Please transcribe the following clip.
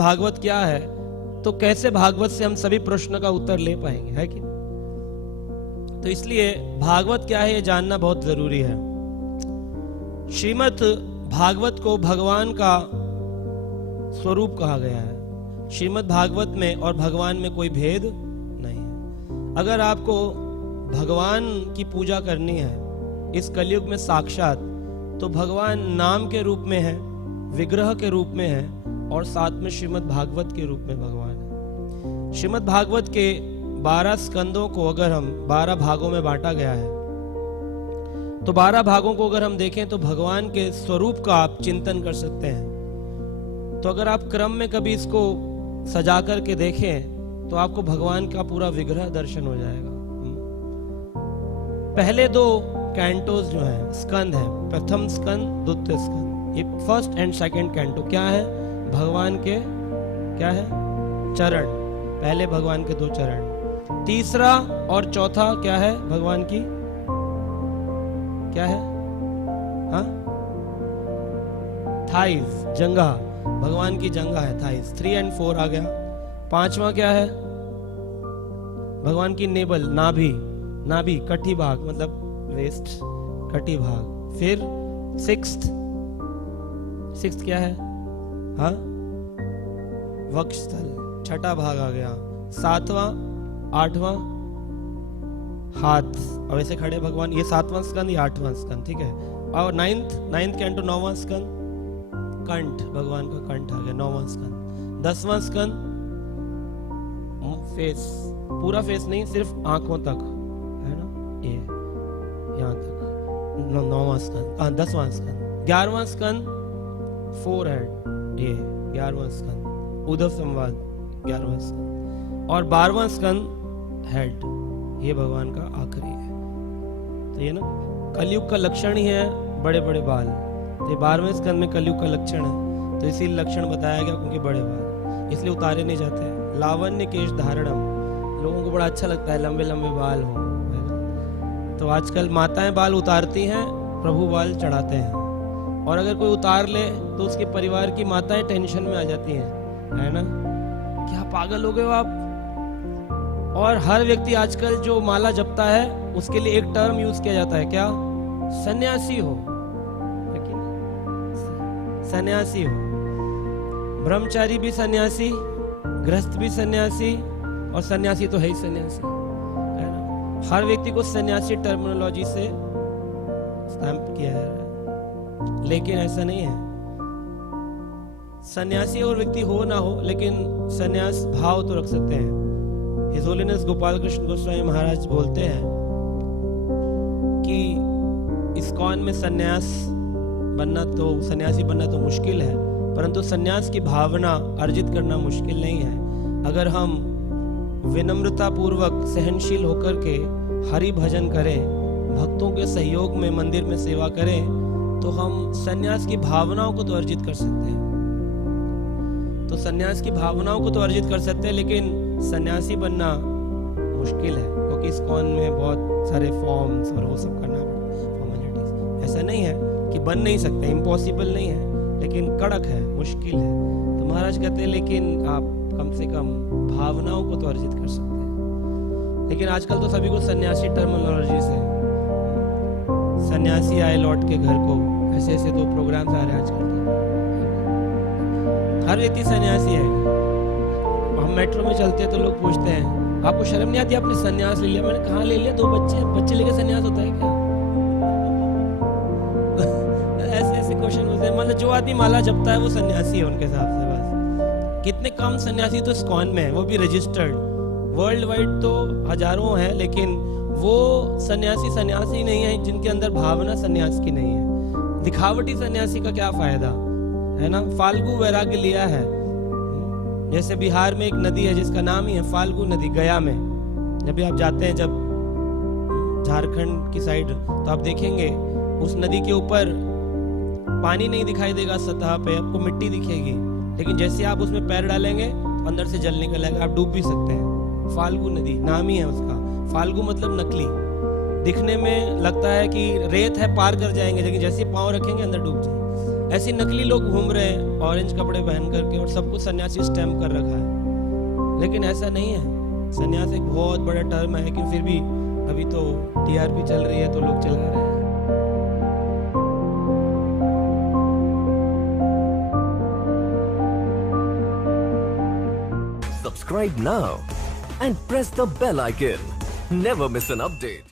भागवत क्या है, तो कैसे भागवत से हम सभी प्रश्न का उत्तर ले पाएंगे, है कि? तो इसलिए भागवत क्या है ये जानना बहुत जरूरी है। श्रीमद् भागवत को भगवान का स्वरूप कहा गया है। श्रीमद् भागवत में और भगवान में कोई भेद नहीं है। अगर आपको भगवान की पूजा करनी है इस कलयुग में साक्षात, तो भगवान नाम के रूप में है, विग्रह के रूप में है, और साथ में श्रीमद् भागवत के रूप में भगवान है। श्रीमद् भागवत के 12 स्कंदों को अगर हम 12 भागों में बांटा गया है, तो 12 भागों को अगर हम देखें तो भगवान के स्वरूप का आप चिंतन कर सकते हैं। तो अगर आप क्रम में कभी इसको सजा करके देखें तो आपको भगवान का पूरा विग्रह दर्शन हो जाएगा। पहले 2 कैंटोस जो हैं, स्कंद हैं, प्रथम स्कंद, द्वितीय स्कंद, ये फर्स्ट एंड सेकंड कैंटो क्या है? भगवान के क्या है? चरण। पहले भगवान के 2 चरण। तीसरा और चौथा क्या है? भगवान की क्या है? हाँ, थाइज, जंघा, भगवान की जंघा है, थाइज। 3 और 4 आ गया। 5वां क्या है? भगवान की नेबल, नाभि, नाभि कटी भाग मतलब वेस्ट, कटी भाग। फिर 6th क्या है? हाँ, वक्षस्थल, छठा भाग आ गया। 7वां, 8वां हाथ, और ऐसे खड़े भगवान, ये 7वां स्कंद, ये 8वां स्कंद, ठीक है। और 9th कैंटो 9वां स्कंद, कंठ, भगवान का कंठ आ गया, 9वां स्कंद। 10वां स्कंद फेस, पूरा फेस नहीं, सिर्फ आंखों तक है ना, ये यहाँ तक, 9वां स्कंद, 10वां स्कंद। 11वां स्कंद फोरहेड, ये 11वां स्कंद, उद्धव संवाद 11वां स्कंद। और 12वां स्कंद हेड, ये भगवान का आखिरी है। तो ये ना कलयुग का लक्षण ही है बड़े बड़े बाल। तो 12वें स्कंद में कलयुग का लक्षण है, तो इसी लक्षण बताया गया क्योंकि बड़े बाल, इसलिए उतारे नहीं जाते। लावण्य केश धारणम, लोगों को बड़ा अच्छा लगता है लंबे लंबे बाल हो, तो आजकल माताएं बाल उतारती हैं, प्रभु बाल चढ़ाते हैं। और अगर कोई उतार ले तो उसके परिवार की माताएं टेंशन में आ जाती हैं, है ना, क्या पागल हो गए हो आप। और हर व्यक्ति आजकल जो माला जपता है उसके लिए एक टर्म यूज किया जाता है, क्या? सन्यासी हो, सन्यासी हो। ब्रह्मचारी भी सन्यासी, गृहस्थ भी सन्यासी, और सन्यासी तो है ही सन्यासी, है ना। हर व्यक्ति को सन्यासी टर्मिनोलॉजी से स्टैंप किया है, लेकिन ऐसा नहीं है। सन्यासी और व्यक्ति हो ना हो, लेकिन सन्यास भाव तो रख सकते हैं। हिज होलीनेस गोपाल कृष्ण गोस्वामी महाराज बोलते हैं कि इस्कॉन में सन्यासी बनना तो मुश्किल है, परंतु सन्यास की भावना अर्जित करना मुश्किल नहीं है। अगर हम विनम्रता पूर्वक सहनशील होकर के हरि भजन करें, भक्तों के सहयोग में मंदिर में सेवा करें, तो हम सन्यास की भावनाओं को तो अर्जित कर सकते हैं। तो सन्यास की भावनाओं को तो अर्जित कर सकते हैं, लेकिन सन्यासी बनना मुश्किल है, क्योंकि इस्कॉन में बहुत सारे फॉर्म्स और वो सब करना पड़ता, फॉर्मेलिटीज। ऐसा नहीं है कि बन नहीं सकते, इम्पॉसिबल नहीं है, लेकिन कड़क है, मुश्किल है। तो महाराज कहते हैं लेकिन आप कम से कम भावनाओं को तो अर्जित कर सकते हैं। लेकिन आजकल तो सभी को सन्यासी टर्मिनोलॉजी से, सन्यासी आए लौट के घर को, ऐसे ऐसे तो प्रोग्राम्स आ रहे हैं आजकल। हर व्यक्ति सन्यासी है। हम मेट्रो में चलते हैं तो लोग पूछते हैं आपको शर्म नहीं आती, आपने सन्यास ले लिया? मैंने कहा ले लिया, 2 बच्चे लेके सन्यास होता है क्या? ऐसे ऐसे क्वेश्चन होते हैं। मतलब जो आदमी माला जपता है वो सन्यासी है उनके हिसाब से। बस कितने कम सन्यासी तो इस्कॉन में है, वो भी रजिस्टर्ड। वर्ल्ड वाइड तो हजारों हैं, लेकिन वो सन्यासी नहीं है जिनके अंदर भावना सन्यास की नहीं है। दिखावटी सन्यासी का क्या फायदा, है ना। फाल्गु वैराग्य लिया है। जैसे बिहार में एक नदी है जिसका नाम ही है फाल्गु नदी, गया में। जब भी आप जाते हैं, जब झारखंड की साइड, तो आप देखेंगे उस नदी के ऊपर पानी नहीं दिखाई देगा सतह पे, आपको मिट्टी दिखेगी, लेकिन जैसे आप उसमें पैर डालेंगे तो अंदर से जल निकलेगा, आप डूब भी सकते हैं। फाल्गु नदी नाम ही है उसका। फाल्गु मतलब नकली, दिखने में लगता है कि रेत है पार कर जाएंगे, लेकिन जैसे पाँव रखेंगे अंदर डूब जाएंगे। ऐसे नकली लोग घूम रहे हैं ऑरेंज कपड़े पहन करके और सब कुछ सन्यासी स्टैम्प कर रखा है, लेकिन ऐसा नहीं है। सन्यास एक बहुत बड़ा टर्म है, लेकिन फिर भी अभी तो टीआरपी चल रही है तो लोग चला रहे हैं। Subscribe now and press the bell icon. Never miss an update.